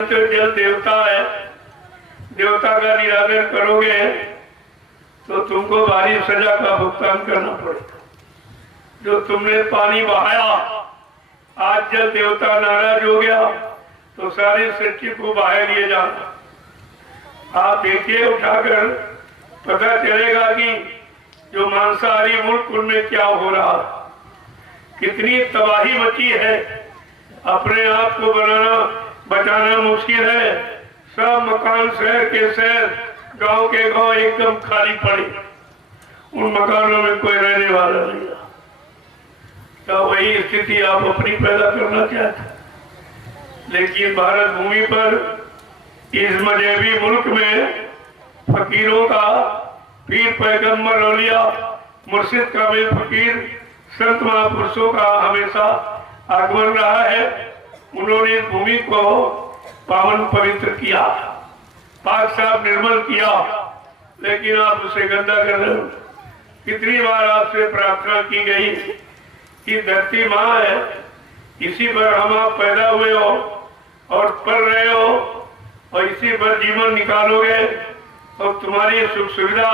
तो जल देवता है, देवता का निरादर करोगे तो तुमको भारी सजा का भुगतान करना पड़ेगा। जो तुमने पानी बहाया, आज जल देवता नाराज हो गया तो सारी सृष्टि को बहा लिए जाना। आप देखिए उठाकर, पता चलेगा कि जो मांसाहारी मुल्क उनमें क्या हो रहा, कितनी तबाही मची है। अपने आप को बचाना मुश्किल है। सब मकान शहर के शहर, गांव के गांव एकदम खाली पड़े, उन मकानों में कोई रहने वाला नहीं। क्या वही स्थिति आप अपनी पैदा करना चाहते? लेकिन भारत भूमि पर इस मजहबी मुल्क में फकीरों का, पीर पैगंबर औलिया मुर्शिद कामिल फकीर संत महापुरुषों का हमेशा आगमन रहा है। उन्होंने इस भूमि को पावन पवित्र किया, पाक साफ निर्मल किया, लेकिन आप उसे गंदा कर रहे हो। कितनी बार आपसे प्रार्थना की गई कि धरती माँ है, इसी पर हम आप पैदा हुए हो और पढ़ रहे हो और इसी पर जीवन निकालोगे और तुम्हारी सुख सुविधा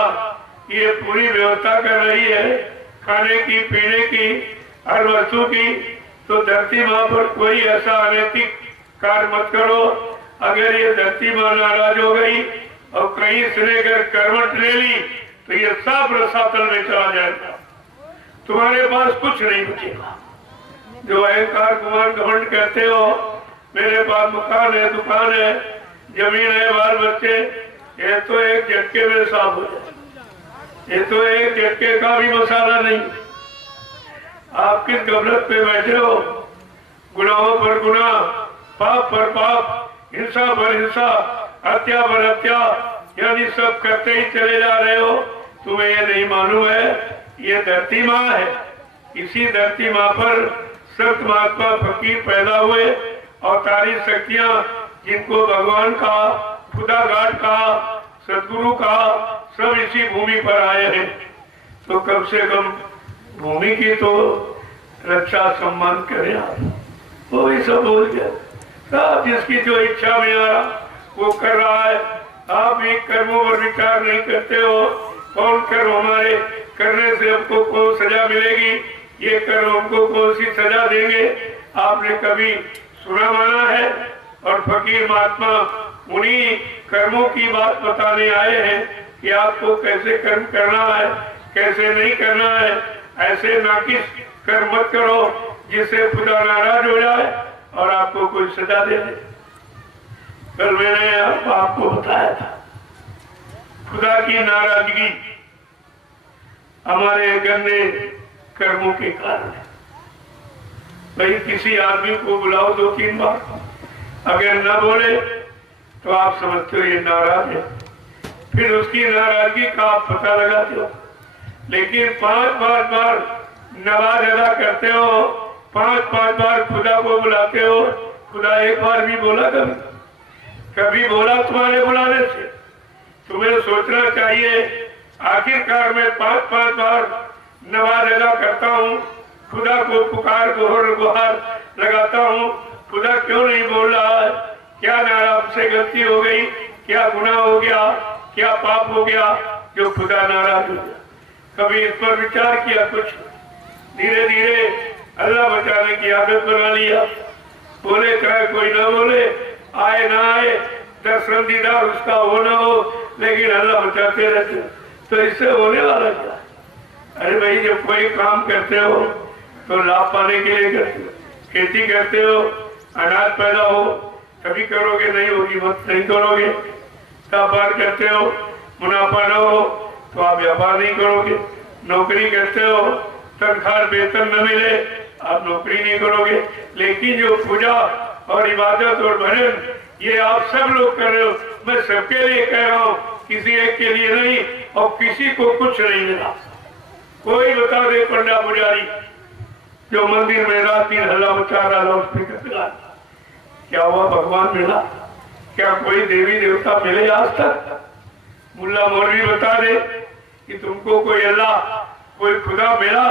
ये पूरी व्यवस्था कर रही है, खाने की, पीने की, हर वस्तु की। तो धरती माँ पर कोई ऐसा अनैतिक कार्य मत करो। अगर ये धरती माँ नाराज हो गई और कहीं से लेकर करवट ले ली तो ये सब रसातल में चला जाएगा, तुम्हारे पास कुछ नहीं बचेगा। जो अहंकार गुमान घमंड कहते हो, मेरे पास मकान है, दुकान है, जमीन है, बाल बच्चे, ये तो एक झटके में साफ हो जाए। ये तो एक झटके का भी मसाला नहीं। आप किस गफलत पे बैठे हो? गुनाहों पर गुनाह, पाप पर पाप, हिंसा पर हिंसा, हत्या पर हत्या, यानी सब करते ही चले जा रहे हो। तुम्हें ये नहीं मालूम है ये धरती माँ है। इसी धरती माँ पर संत महात्मा फकीर पैदा हुए और तारी शक्तियां, जिनको भगवान का, खुदा घाट का, सदगुरु का, सब इसी भूमि पर आए हैं। तो कम से कम भूमि की तो रक्षा सम्मान करें आप। वो भी सब बोल गया, सब जिसकी जो इच्छा में आ रहा वो कर रहा है। आप भी कर्मों पर विचार नहीं करते हो। कौन कर्म हमारे करने से हमको कौन सजा मिलेगी, ये कर्म हमको कौन सी सजा देंगे, आपने कभी सुना माना है? और फकीर महात्मा उन्हीं कर्मों की बात बताने आए हैं कि आपको कैसे कर्म करना है, कैसे नहीं करना है। ऐसे नाकिस कर्म मत करो जिससे खुदा नाराज हो जाए और आपको कोई सजा दे दे। कल मैंने आपको बताया था, खुदा की नाराजगी हमारे गंदे कर्मों के कारण है। भाई किसी आदमी को बुलाओ 2-3 बार, अगर न बोले तो आप समझते हो ये नाराज है, फिर उसकी नाराजगी का आप पता लगाते हो। लेकिन 5-5 बार नमाज अदा करते हो, 5-5 बार खुदा को बुलाते हो। खुदा एक बार भी बोला कभी बोला तुम्हारे बुलाने से? तुम्हें सोचना चाहिए, आखिरकार मैं 5-5 बार नमाज अदा करता हूँ, खुदा को पुकार गुहार लगाता हूँ, खुदा क्यों नहीं बोल रहा है? क्या नाराज से गलती हो गई, क्या गुनाह हो गया, क्या पाप हो गया जो खुदा नाराज हो गया? कभी इस पर विचार किया? कुछ धीरे धीरे अल्लाह बचाने की आदत बना लिया। बोले चाहे कोई ना बोले, आए ना आए, दर्शन दीदार उसका हो ना हो, लेकिन अल्लाह बचाते रहते। तो इससे होने वाला क्या? अरे भाई जब कोई काम करते हो तो लाभ पाने के लिए करते हो। खेती करते हो, अनाज पैदा हो तभी करोगे, नहीं होगी मत नहीं करोगे। व्यापार करते हो, मुनाफा न हो तो आप व्यापार नहीं करोगे। नौकरी करते हो, तनख्वाह वेतन न मिले, आप नौकरी नहीं करोगे। लेकिन जो पूजा और इबादत और भजन ये आप सब लोग कर रहे हो, मैं सबके लिए कह रहा हूँ, किसी एक के लिए नहीं। और किसी को कुछ नहीं मिला। कोई बता दे पंडा पुजारी जो मंदिर में रात दिन हल्ला मचा रहा, लाउडस्पीकर, क्या हुआ? भगवान मिला क्या? कोई देवी देवता मिले आज तक? मुल्ला मौलवी बता दे कि तुमको कोई अल्लाह, कोई खुदा मिला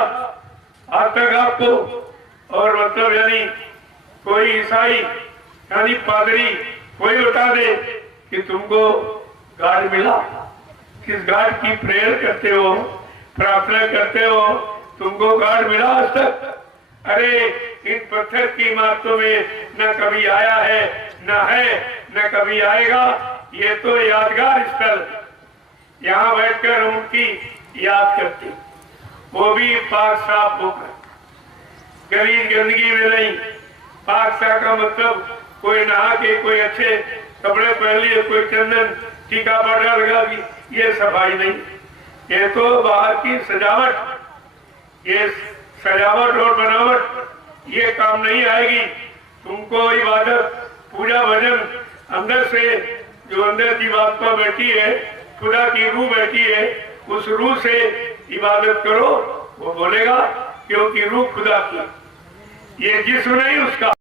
आज तक आपको? और मतलब यानी कोई ईसाई यानी पादरी कोई बता दे कि तुमको गार्ड मिला, किस गार्ड की प्रेयर करते हो, प्रार्थना करते हो, तुमको गार्ड मिला आज तक? अरे इन पत्थर की इमारतों में न कभी आया है, न है, न कभी आएगा। ये तो यादगार स्थल, यहाँ बैठकर उनकी याद करते, वो भी पाक साफ होकर, गरीब गंदगी में नहीं। पाक साफ का मतलब कोई नहा के कोई अच्छे कपड़े पहन लिए, कोई चंदन टीका पाउडर लगा दी, ये सफाई नहीं। ये तो बाहर की सजावट, ये सजावट और बनावट ये काम नहीं आएगी। तुमको इबादत, पूजा, भजन अंदर से, जो अंदर जीवात्मा बैठी है, खुदा की रूह बैठी है, उस रूह से इबादत करो, वो बोलेगा, क्योंकि रूह खुदा की, ये जिस्म नहीं उसका।